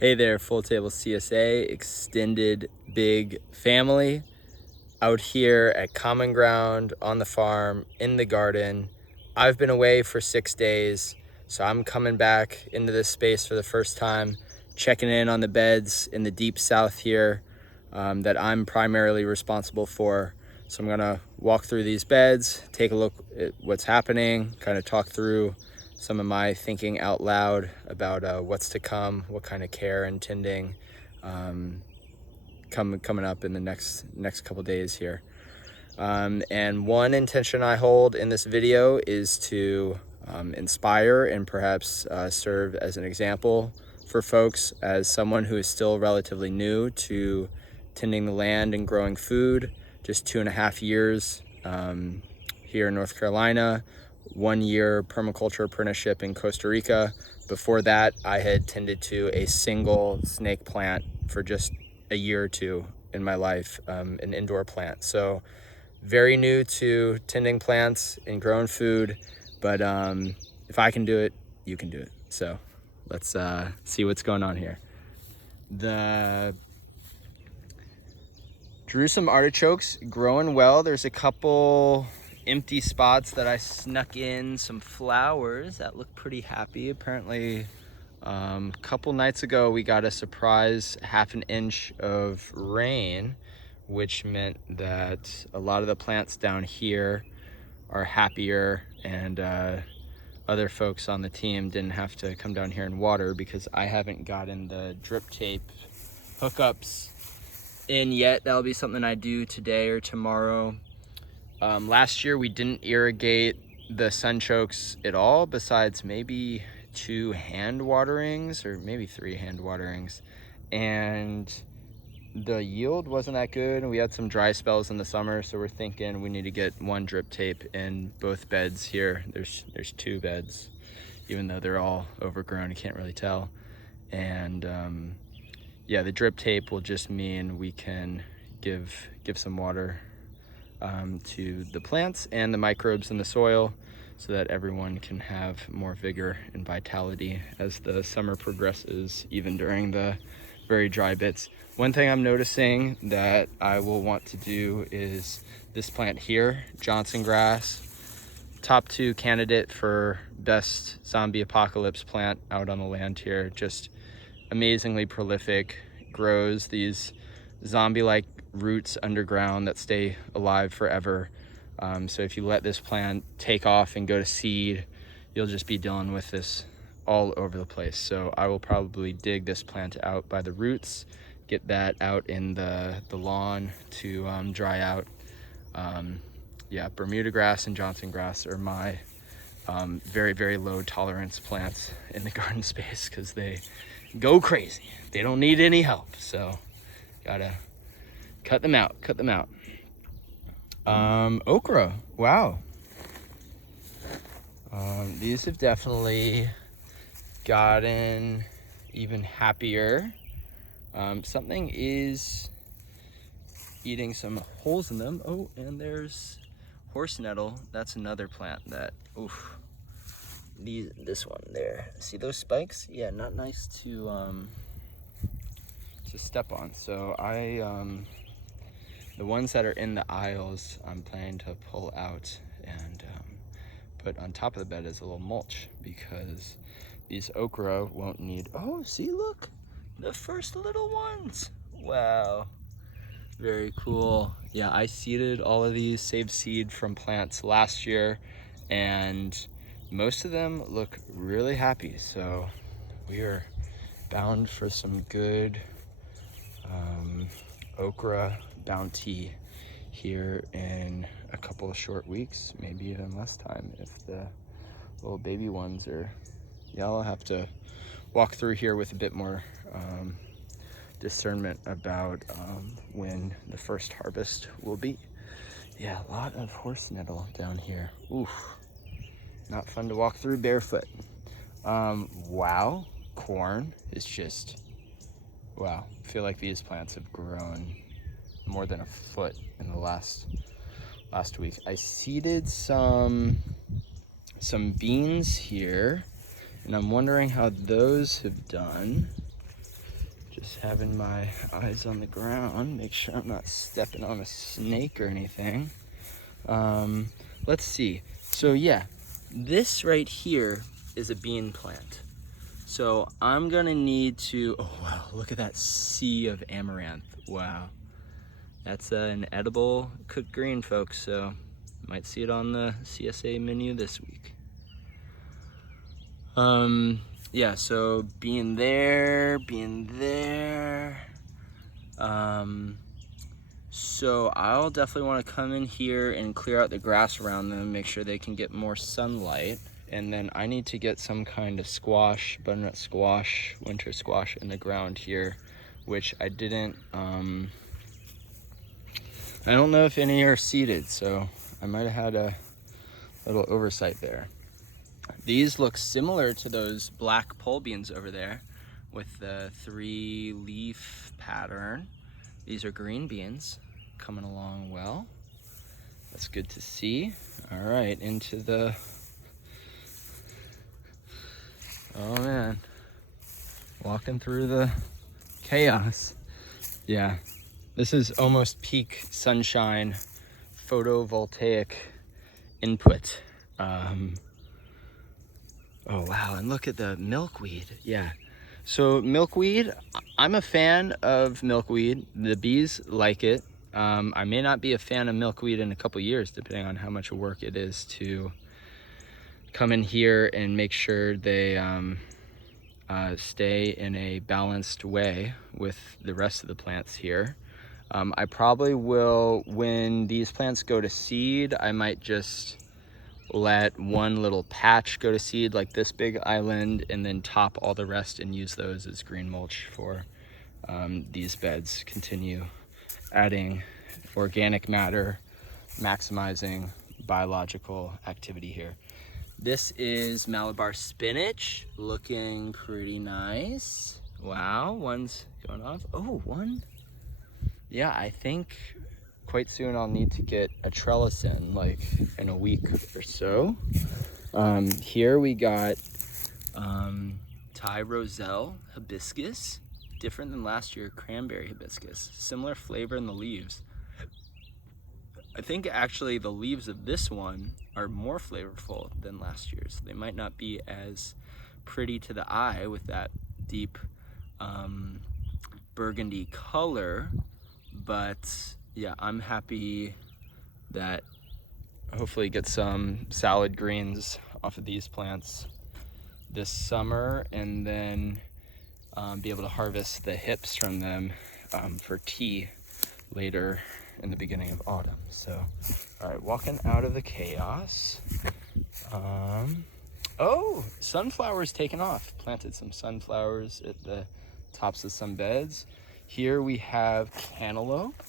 Hey there, Full Table CSA, extended big family, out here at Common Ground, on the farm, in the garden. I've been away for 6 days, so I'm coming back into this space for the first time, checking in on the beds in the deep south here that I'm primarily responsible for. So I'm gonna walk through these beds, take a look at what's happening, kind of talk through some of my thinking out loud about what's to come, what kind of care and tending coming up in the next couple days here. And one intention I hold in this video is to inspire and perhaps serve as an example for folks as someone who is still relatively new to tending the land and growing food. Just 2.5 years here in North Carolina, 1 year permaculture apprenticeship in Costa Rica. Before that, I had tended to a single snake plant for just a year or two in my life, an indoor plant. So very new to tending plants and growing food, but if I can do it, you can do it. So let's see what's going on here. The Jerusalem artichokes growing well. There's a couple empty spots that I snuck in some flowers that look pretty happy. Apparently a couple nights ago we got a surprise 1/2 inch of rain, which meant that a lot of the plants down here are happier, and other folks on the team didn't have to come down here and water because I haven't gotten the drip tape hookups in yet. That'll be something I do today or tomorrow. Last year we didn't irrigate the sunchokes at all, besides maybe 2 hand waterings or maybe 3 hand waterings, and the yield wasn't that good. We had some dry spells in the summer, so we're thinking we need to get 1 drip tape in both beds here. There's 2 beds, even though they're all overgrown, you can't really tell. And yeah, the drip tape will just mean we can give some water to the plants and the microbes in the soil, so that everyone can have more vigor and vitality as the summer progresses, even during the very dry bits. One thing I'm noticing that I will want to do is this plant here, Johnson grass, top 2 candidate for best zombie apocalypse plant out on the land here. Just amazingly prolific, grows these zombie-like roots underground that stay alive forever. So if you let this plant take off and go to seed, you'll just be dealing with this all over the place. So I will probably dig this plant out by the roots, get that out in the lawn to dry out. Yeah, Bermuda grass and Johnson grass are my very, very low tolerance plants in the garden space because they go crazy. They don't need any help, so gotta cut them out. Okra, wow. These have definitely gotten even happier. Something is eating some holes in them. Oh, and there's horse nettle. That's another plant that, oof. This one there. See those spikes? Yeah, not nice to step on. So the ones that are in the aisles, I'm planning to pull out and put on top of the bed as a little mulch, because these okra won't need, oh, see, look, the first little ones. Wow, very cool. Yeah, I seeded all of these, saved seed from plants last year, and most of them look really happy. So we are bound for some good okra bounty here in a couple of short weeks, maybe even less time if the little baby ones are. Yeah, I'll have to walk through here with a bit more discernment about when the first harvest will be. Yeah, a lot of horse nettle down here. Oof, not fun to walk through barefoot. Wow, corn is just, wow. I feel like these plants have grown more than a foot in the last week. I seeded some beans here, and I'm wondering how those have done. Just having my eyes on the ground, make sure I'm not stepping on a snake or anything. Let's see. So yeah, this right here is a bean plant. So I'm gonna need to, oh wow, look at that sea of amaranth. Wow. That's an edible cooked green, folks, so might see it on the CSA menu this week. Yeah, so being there. So I'll definitely want to come in here and clear out the grass around them, make sure they can get more sunlight. And then I need to get some kind of squash, butternut squash, winter squash in the ground here, which I didn't, I don't know if any are seeded, so I might have had a little oversight there. These look similar to those black pole beans over there with the 3-leaf pattern. These are green beans, coming along well. That's good to see. All right, into the, oh man, walking through the chaos. Yeah, this is almost peak sunshine photovoltaic input. Oh wow, and look at the milkweed. Yeah, so milkweed, I'm a fan of milkweed. The bees like it. I may not be a fan of milkweed in a couple years, depending on how much work it is to come in here and make sure they stay in a balanced way with the rest of the plants here. I probably will, when these plants go to seed, I might just let one little patch go to seed, like this big island, and then top all the rest and use those as green mulch for these beds. Continue adding organic matter, maximizing biological activity here. This is Malabar spinach, looking pretty nice. Wow, one's going off. Oh, one. Yeah, I think quite soon I'll need to get a trellis in, like in a week or so. Here we got Thai Roselle hibiscus, different than last year, cranberry hibiscus. Similar flavor in the leaves. I think actually the leaves of this one are more flavorful than last year's. They might not be as pretty to the eye with that deep burgundy color, but yeah, I'm happy that hopefully get some salad greens off of these plants this summer, and then be able to harvest the hips from them for tea later in the beginning of autumn. So, all right, walking out of the chaos. Oh, sunflowers taken off. Planted some sunflowers at the tops of some beds. Here we have cantaloupe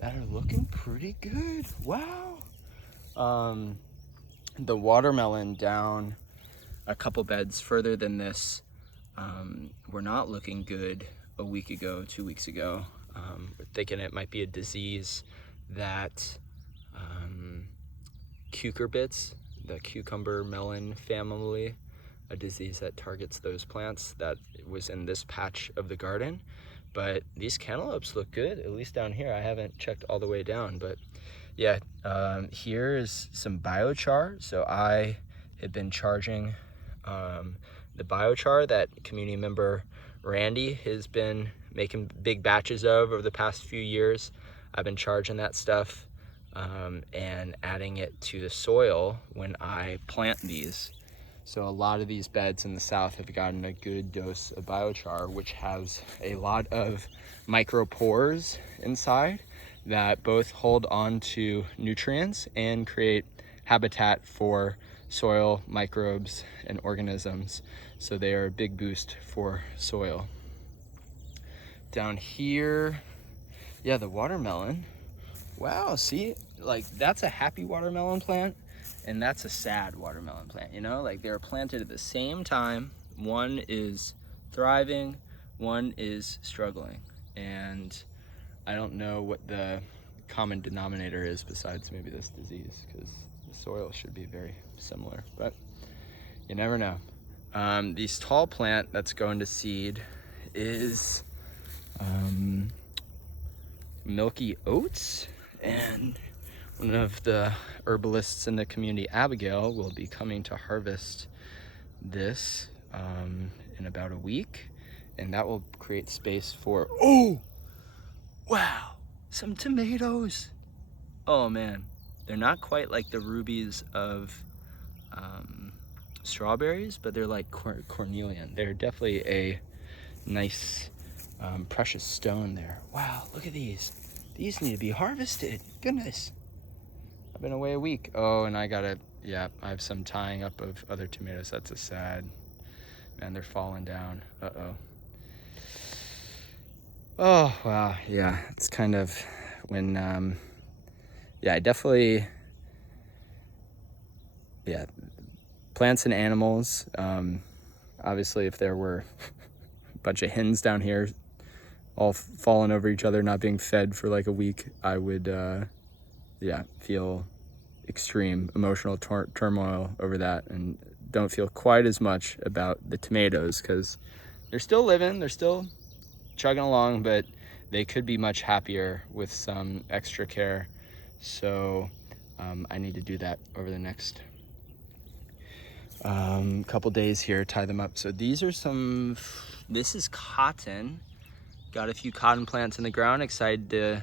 that are looking pretty good. Wow. The watermelon down a couple beds further than this were not looking good a week ago, 2 weeks ago. We're thinking it might be a disease that cucurbits, the cucumber melon family, a disease that targets those plants that was in this patch of the garden. But these cantaloupes look good, at least down here. I haven't checked all the way down, but yeah, here is some biochar. So I have been charging the biochar that community member Randy has been making big batches of over the past few years. I've been charging that stuff and adding it to the soil when I plant these. So a lot of these beds in the south have gotten a good dose of biochar, which has a lot of micropores inside that both hold on to nutrients and create habitat for soil microbes and organisms. So they are a big boost for soil. Down here, yeah, the watermelon. Wow, see, like that's a happy watermelon plant and that's a sad watermelon plant, you know? Like they're planted at the same time. One is thriving, one is struggling. And I don't know what the common denominator is besides maybe this disease, because the soil should be very similar, but you never know. This tall plant that's going to seed is milky oats, and one of the herbalists in the community, Abigail, will be coming to harvest this in about a week, and that will create space for, oh wow, some tomatoes. Oh man, they're not quite like the rubies of strawberries, but they're like cornelian. They're definitely a nice precious stone there. Wow, look at these. These need to be harvested. Goodness. I've been away a week. Oh, and I have some tying up of other tomatoes. That's a sad, man, they're falling down. Uh-oh. Oh, wow, yeah, it's kind of when, I definitely, plants and animals. Obviously, if there were a bunch of hens down here all falling over each other, not being fed for like a week, I would, feel extreme emotional turmoil over that, and don't feel quite as much about the tomatoes because they're still living, they're still chugging along, but they could be much happier with some extra care. So I need to do that over the next couple days here, tie them up. So these are this is cotton. Got a few cotton plants in the ground. Excited to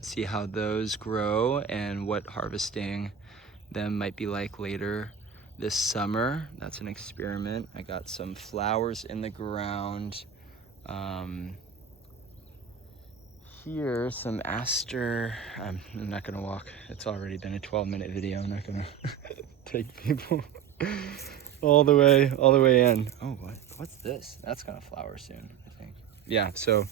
see how those grow and what harvesting them might be like later this summer. That's an experiment. I got some flowers in the ground. Here, some aster. I'm not gonna walk. It's already been a 12-minute video. I'm not gonna take people all the way in. Oh, what's this? That's gonna flower soon, I think. Yeah, so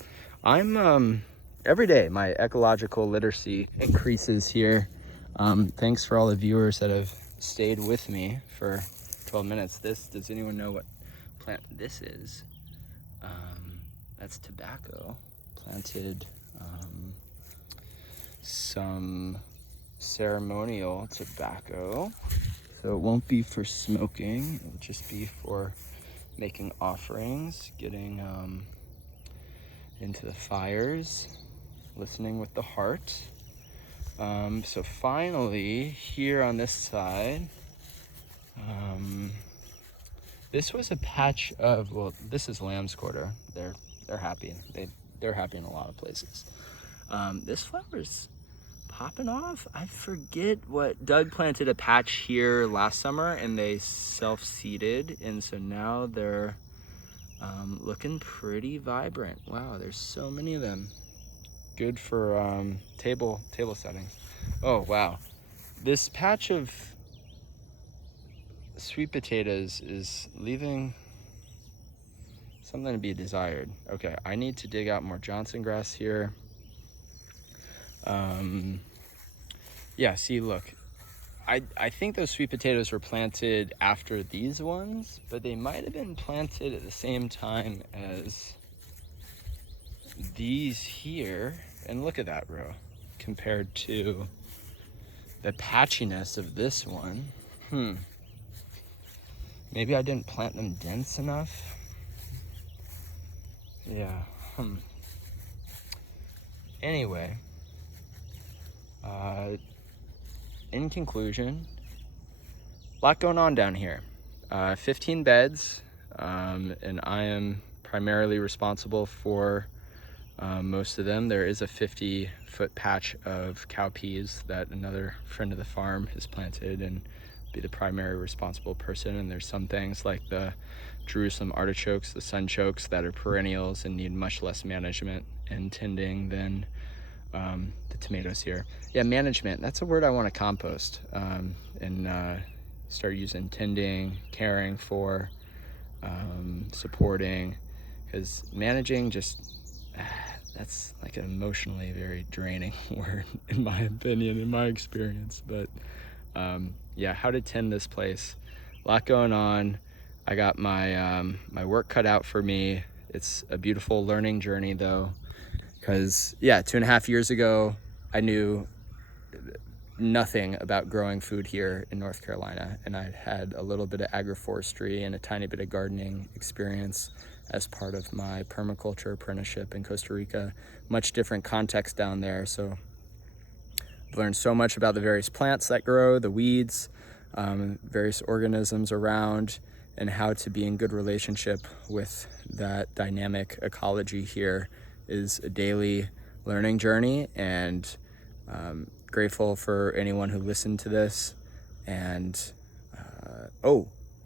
I'm every day my ecological literacy increases here. Thanks for all the viewers that have stayed with me for 12 minutes. Does anyone know what plant this is? That's tobacco, planted some ceremonial tobacco. So it won't be for smoking, it'll just be for making offerings, getting into the fires, listening with the heart. So finally, here on this side, this was a patch of, well, this is lamb's quarter. They're happy. They're happy in a lot of places. This flower's popping off. I forget what, Doug planted a patch here last summer and they self-seeded, and so now they're looking pretty vibrant. Wow, there's so many of them. Good for table settings. Oh wow, this patch of sweet potatoes is leaving something to be desired. Okay, I need to dig out more Johnson grass here. Yeah, see, look, I think those sweet potatoes were planted after these ones, but they might have been planted at the same time as these here. And look at that row compared to the patchiness of this one. Maybe I didn't plant them dense enough. Yeah. Anyway, in conclusion, a lot going on down here. 15 beds, and I am primarily responsible for most of them. There is a 50-foot patch of cowpeas that another friend of the farm has planted and be the primary responsible person. And there's some things like the Jerusalem artichokes, the sunchokes, that are perennials and need much less management and tending than the tomatoes here. Yeah, management, that's a word I want to compost and start using. Tending, caring for, supporting, because managing that's like an emotionally very draining word in my opinion, in my experience. But yeah, how to tend this place. A lot going on. I got my my work cut out for me. It's a beautiful learning journey though, because yeah, 2.5 years ago I knew nothing about growing food here in North Carolina, and I had a little bit of agroforestry and a tiny bit of gardening experience as part of my permaculture apprenticeship in Costa Rica. Much different context down there, so I've learned so much about the various plants that grow, the weeds, various organisms around, and how to be in good relationship with that dynamic ecology here is a daily learning journey, and grateful for anyone who listened to this. And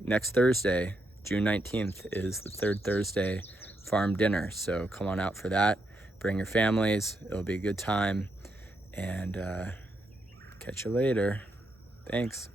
next Thursday, June 19th, is the third Thursday farm dinner, so come on out for that. Bring your families, it'll be a good time, and catch you later. Thanks.